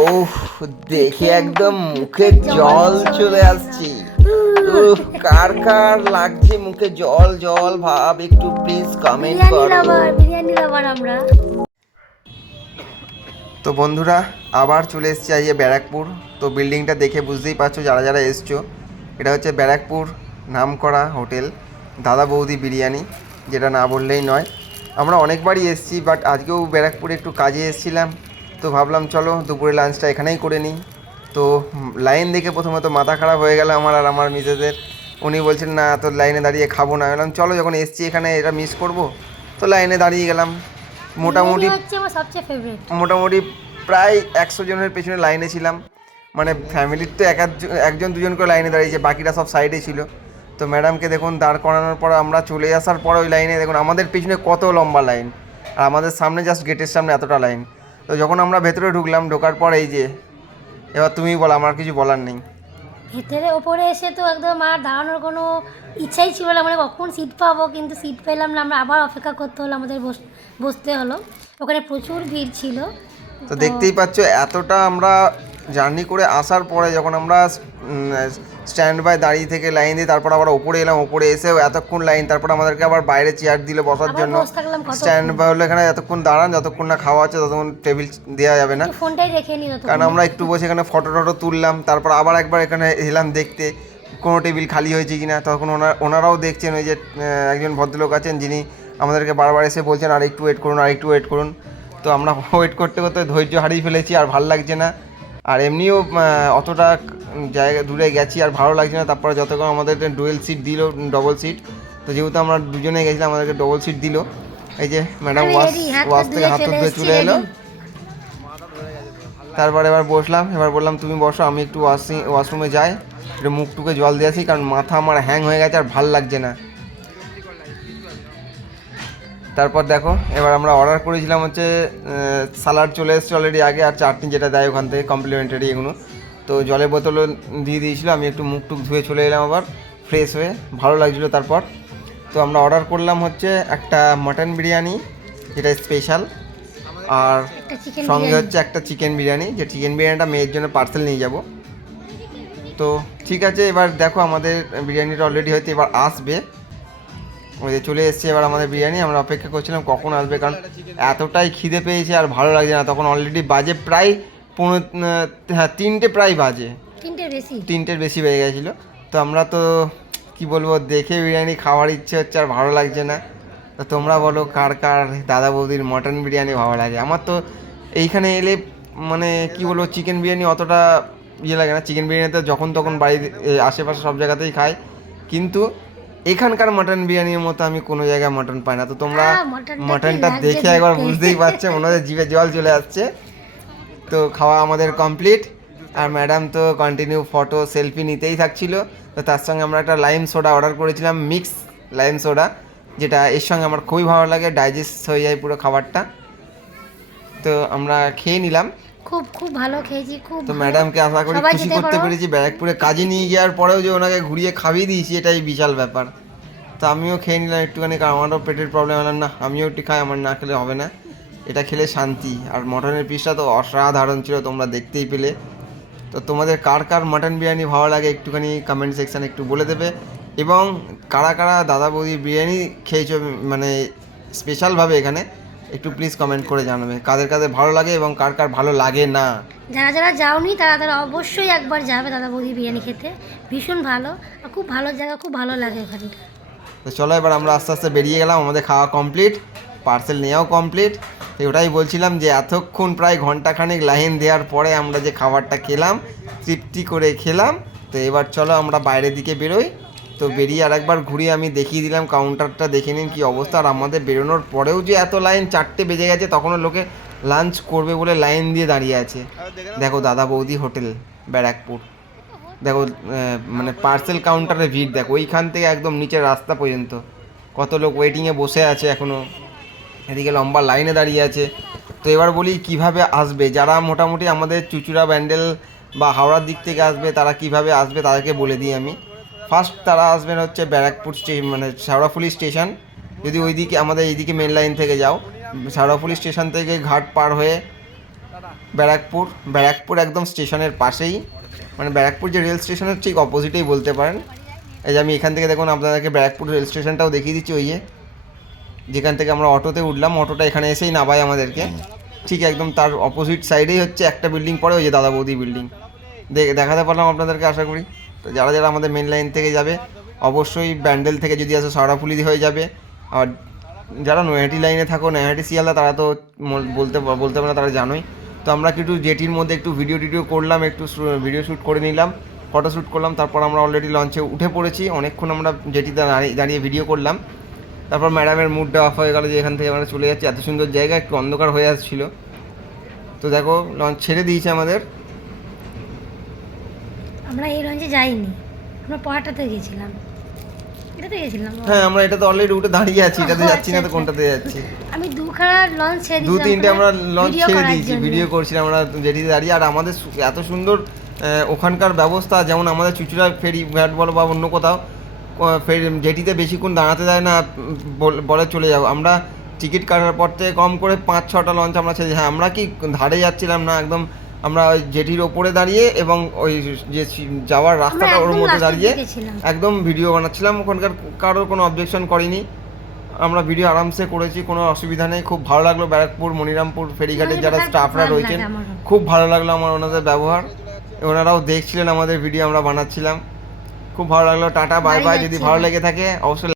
উফ, দেখে একদম মুখে জল চলে আসছে। উফ, কার কার লাগছে মুখে জল জল ভাব, একটু প্লিজ কমেন্ট করো। বিরিয়ানি লাভার আমরা। তো বন্ধুরা, আবার চলে এসেছি আজকে ব্যারাকপুর। তো বিল্ডিংটা দেখে বুঝতেই পারছো যারা যারা এসছো, এটা হচ্ছে ব্যারাকপুর নামকরা হোটেল দাদা বৌদি বিরিয়ানি, যেটা না বললেই নয়। আমরা অনেকবারই এসেছি, বাট আজকেও ব্যারাকপুরে একটু কাজে এসেছিলাম, তো ভাবলাম চলো দুপুরে লাঞ্চটা এখানেই করে নিই। তো লাইন দেখে প্রথমে তো মাথা খারাপ হয়ে গেল আমার আর আমার মিসেসের। উনি বলছেন না, তো লাইনে দাঁড়িয়ে খাবো না। বললাম চলো, যখন এসছি এখানে এটা মিস করব, তো লাইনে দাঁড়িয়ে গেলাম। মোটামুটি হচ্ছে আমার সবচেয়ে ফেভারিট। মোটামুটি প্রায় 100 জনের পেছনে লাইনে ছিলাম। মানে ফ্যামিলির তো একজন দুজন করে লাইনে দাঁড়িয়েছে, বাকিরা সব সাইডে ছিল। তো ম্যাডামকে দেখুন দাঁড় করানোর পর আমরা চলে আসার পর ওই লাইনে দেখুন আমাদের পিছনে কত লম্বা লাইন, আর আমাদের সামনে জাস্ট গেটের সামনে এতটা লাইন। তো যখন আমরা ভেতরে ঢুকলাম, ঢোকার পর এই যে, এবার তুমি বলো, আমার কিছু বলার নেই। ভেতরে ওপরে এসে তো একদম আর দাঁড়ানোর কোনো ইচ্ছাই ছিল না, মানে কখন সিট পাবো, কিন্তু সিট পেলাম না। আমরা আবার অপেক্ষা করতে হলো, আমাদের বসতে হলো। ওখানে প্রচুর ভিড় ছিল। তো দেখতেই পাচ্ছ, এতটা আমরা জার্নি করে আসার পরে যখন আমরা স্ট্যান্ড বাই দাঁড়িয়ে থেকে লাইন দিই, তারপর আবার ওপরে এলাম, ওপরে এসেও এতক্ষণ লাইন, তারপর আমাদেরকে আবার বাইরে চেয়ার দিল বসার জন্য। স্ট্যান্ড বাই হলো এখানে এতক্ষণ দাঁড়ান, যতক্ষণ না খাওয়া আছে ততক্ষণ টেবিল দেওয়া যাবে না, ফোনটাই রেখে নিল। কারণ আমরা একটু বসে এখানে ফটো টটো তুললাম, তারপর আবার একবার এখানে এলাম দেখতে কোনো টেবিল খালি হয়েছে কি না। তখন ওনারাও দেখছেন, ওই যে একজন ভদ্রলোক আছেন যিনি আমাদেরকে বারবার এসে বলছেন আর একটু ওয়েট করুন, আর একটু ওয়েট করুন। তো আমরা ওয়েট করতে করতে ধৈর্য হারিয়ে ফেলেছি, আর ভালো লাগছে না। আর এমনিও অতটা জায়গা দূরে গেছি আর ভালো লাগছে না। তারপরে যতক্ষণ আমাদের ডুয়েল সিট দিল, ডবল সিট, তো যেহেতু আমরা দুজনে গেছিলাম আমাদেরকে ডবল সিট দিল। এই যে ম্যাডাম ওয়াশ থেকে হাত ধুয়ে চলে এলো। তারপর এবার বসলাম, এবার বললাম তুমি বসো, আমি একটু ওয়াশরুমে যাই, একটু মুখ টুকে জল দিয়ে আসি, কারণ মাথা আমার হ্যাং হয়ে গেছে আর ভাল লাগছে না। তারপর দেখো, এবার আমরা অর্ডার করেছিলাম হচ্ছে স্যালাড চলে এসেছে অলরেডি আগে, আর চাটনি যেটা দেয় ওখান থেকে কমপ্লিমেন্টারি এগুলো। তো জলের বোতলও দিয়ে দিয়েছিলো। আমি একটু মুখ টুক ধুয়ে চলে এলাম আবার ফ্রেশ হয়ে, ভালো লাগছিলো। তারপর তো আমরা অর্ডার করলাম হচ্ছে একটা মাটন বিরিয়ানি, যেটা স্পেশাল, আর সঙ্গে হচ্ছে একটা চিকেন বিরিয়ানি, যে চিকেন বিরিয়ানিটা মেয়ের জন্য পার্সেল নিয়ে যাব। তো ঠিক আছে, এবার দেখো আমাদের বিরিয়ানিটা অলরেডি হয়তো এবার আসবে। ওই যে চলে এসছে এবার আমাদের বিরিয়ানি। আমরা অপেক্ষা করছিলাম কখন আসবে, কারণ এতটাই খিদে পেয়েছে আর ভালো লাগছে না। তখন অলরেডি বাজে প্রায় তিনটে প্রায় বাজে, তিনটের বেশি বেজে গেছিলো। তো আমরা তো কি বলবো, দেখে বিরিয়ানি খাওয়ার ইচ্ছে হচ্ছে আর ভালো লাগছে না। তো তোমরা বলো কার কার দাদা বৌদির মটন বিরিয়ানি ভালো লাগে। আমার তো এইখানে এলে মানে কি বলবো, চিকেন বিরিয়ানি অতটা ইয়ে লাগে না। চিকেন বিরিয়ানিতে যখন তখন বাড়ির আশেপাশে সব জায়গাতেই খাই, কিন্তু এখানকার মাটন বিরিয়ানির মতো আমি কোনো জায়গায় মাটন পাই না। তো তোমরা মাটনটা দেখে একবার বুঝতেই পারছো, মনে হয় জিভে জল চলে আসছে। তো খাওয়া আমাদের কমপ্লিট, আর ম্যাডাম তো কন্টিনিউ ফটো সেলফি নিতেই থাকছিল। তো তার সঙ্গে আমরা একটা লাইম সোডা অর্ডার করেছিলাম, মিক্স লাইম সোডা, যেটা এর সঙ্গে আমার খুবই ভালো লাগে, ডাইজেস্ট হয়ে যায় পুরো খাবারটা। তো আমরা খেয়ে নিলাম, খুব খুব ভালো খেয়েছি, খুব। তো ম্যাডামকে আশা করি খুশি করতে পেরেছি। ব্যারাকপুরে কাজে নিয়ে যাওয়ার পরেও যে ওনাকে ঘুরিয়ে খাইয়ে দিয়েছি, এটাই বিশাল ব্যাপার। তো আমিও খেয়ে নিলাম একটুখানি, কারণ আমারও পেটের প্রবলেম হলাম না, আমিও একটু খাই, আমার না খেলে হবে না, এটা খেলে শান্তি। আর মটনের পিসটা তো অসাধারণ ছিল, তোমরা দেখতেই পেলে। তো তোমাদের কার কার মাটন বিরিয়ানি ভালো লাগে একটুখানি কমেন্ট সেকশানে একটু বলে দেবে, এবং কারা কারা দাদা বৌদি বিরিয়ানি খেয়েছো মানে স্পেশালভাবে এখানে, একটু প্লিজ কমেন্ট করে জানাবে কাদের কাদের ভালো লাগে এবং কার কার ভালো লাগে না। যারা যারা যাওনি তারা তারা অবশ্যই একবার যাবে দাদা বৌদি বিরিয়ানি খেতে, ভীষণ ভালো, আর খুব ভালো জায়গা, খুব ভালো লাগে ওখানটা। তো চলো এবার আমরা আস্তে আস্তে বেরিয়ে গেলাম, আমাদের খাওয়া কমপ্লিট, পার্সেল নেওয়াও কমপ্লিট। তো ওটাই বলছিলাম যে এতক্ষণ প্রায় ঘন্টাখানেক লাইন দেওয়ার পরে আমরা যে খাবারটা খেলাম, তৃপ্তি করে খেলাম। তো এবার চলো আমরা বাইরের দিকে বেরোই। তো বেরিয়ে আর একবার ঘুরিয়ে আমি দেখিয়ে দিলাম কাউন্টারটা, দেখে নিন কী অবস্থা। আর আমাদের বেরোনোর পরেও যে এত লাইন, 4টে বেজে গেছে, তখনও লোকে লাঞ্চ করবে বলে লাইন দিয়ে দাঁড়িয়ে আছে। দেখো দাদা বৌদি হোটেল ব্যারাকপুর, দেখো মানে পার্সেল কাউন্টারে ভিড় দেখো, ওইখান থেকে একদম নিচের রাস্তা পর্যন্ত কত লোক ওয়েটিংয়ে বসে আছে এখনও, এদিকে লম্বা লাইনে দাঁড়িয়ে আছে। তো এবার বলি কিভাবে আসবে, যারা মোটামুটি আমাদের চুঁচুড়া ব্যান্ডেল বা হাওড়ার দিক থেকে আসবে, তারা কিভাবে আসবে তাদেরকে বলে দিই আমি। ফার্স্ট তারা আসবেন হচ্ছে ব্যারাকপুর মানে শেওড়াফুলি স্টেশন। যদি ওইদিকে আমাদের এইদিকে মেন লাইন থেকে যাও, শেওড়াফুলি স্টেশন থেকে ঘাট পার হয়ে ব্যারাকপুর একদম স্টেশনের পাশেই, মানে ব্যারাকপুর যে রেল স্টেশনের ঠিক অপোজিটেই বলতে পারেন। এই যে আমি এখান থেকে দেখুন আপনাদেরকে ব্যারাকপুর রেল স্টেশনটাও দেখিয়ে দিচ্ছি, ওই যে যেখান থেকে আমরা অটোতে উঠলাম, অটোটা এখানে এসেই নামায় আমাদেরকে। ঠিক একদম তার অপোজিট সাইডেই হচ্ছে একটা বিল্ডিং পড়ে, ওই যে দাদা বৌদি বিল্ডিং। দেখাতে পারলাম আপনাদেরকে আশা করি। তো যারা যারা আমাদের মেন লাইন থেকে যাবে অবশ্যই ব্যান্ডেল থেকে যদি আসে সারাফুলি হয়ে যাবে। আর যারা নৈহাটি লাইনে থাকো, নৈহাটি শিয়ালদা, তারা তো বলতে পারে না, তারা জানোই। তো আমরা একটু জেটির মধ্যে একটু ভিডিও টিডিও করলাম, একটু ভিডিও শ্যুট করে নিলাম, ফটো শ্যুট করলাম। তারপর আমরা অলরেডি লঞ্চে উঠে পড়েছি, অনেকক্ষণ আমরা জেটিতে দাঁড়িয়ে ভিডিও করলাম। তারপর ম্যাডামের মুডটা অফ হয়ে গেল যে এখান থেকে আমরা চলে যাচ্ছি, এত সুন্দর জায়গা, একটু অন্ধকার হয়ে আসছিল। তো দেখো লঞ্চ ছেড়ে দিয়েছে আমাদের। আমরা এই লঞ্চে যাইনি, আমরা পড়াটাতে গেছিলাম, এটাতে গেছিলাম। হ্যাঁ, আমরা এটাতে অলরেডি উঠে দাঁড়িয়ে আছি, এটাতে ও, যাচ্ছি না তো আচ্ছা, কোনটাতে যাচ্ছি। আমি দুখানা লঞ্চ ছেড়ে দু তিনটে আমরা লঞ্চ video ছেড়ে করার দিয়েছি, জন্য। ভিডিও করছিলাম আমরা জেটিতে দাঁড়িয়ে। আর আমাদের এত সুন্দর ওখানকার ব্যবস্থা, যেমন আমাদের চুচুড়া ফেরি ঘাট বলো বা অন্য কোথাও ফেরি জেটিতে বেশিক্ষণ দাঁড়াতে দেয় না, বলে চলে যাবো। আমরা টিকিট কাটার পর থেকে কম করে 5-6টা লঞ্চ আমরা ছেড়ে। হ্যাঁ, আমরা কি ধারে যাচ্ছিলাম না, একদম আমরা ওই জেটির ওপরে দাঁড়িয়ে এবং ওই যে যাওয়ার রাস্তাটা ওর একদম মধ্যে last এর দাঁড়িয়ে দিকে ছিলাম। একদম ভিডিও বানাচ্ছিলাম। ওখানকার কারোর কোনো অবজেকশন করিনি, আমরা ভিডিও আরামসে করেছি, কোনো অসুবিধা নেই। খুব ভালো লাগলো ব্যারাকপুর মনিরামপুর ফেরিঘাটের যারা ব্যাপারটা স্টাফরা ভালো রয়েছেন, লাগে আমারও। খুব ভালো লাগলো আমার ওনাদের ব্যবহার। ওনারাও দেখছিলেন আমাদের ভিডিও আমরা বানাচ্ছিলাম, খুব ভালো লাগলো। টাটা বাই বাড়ি বাই। যাচ্ছি যদি ভালো এবার। লেগে থাকে অবশ্যই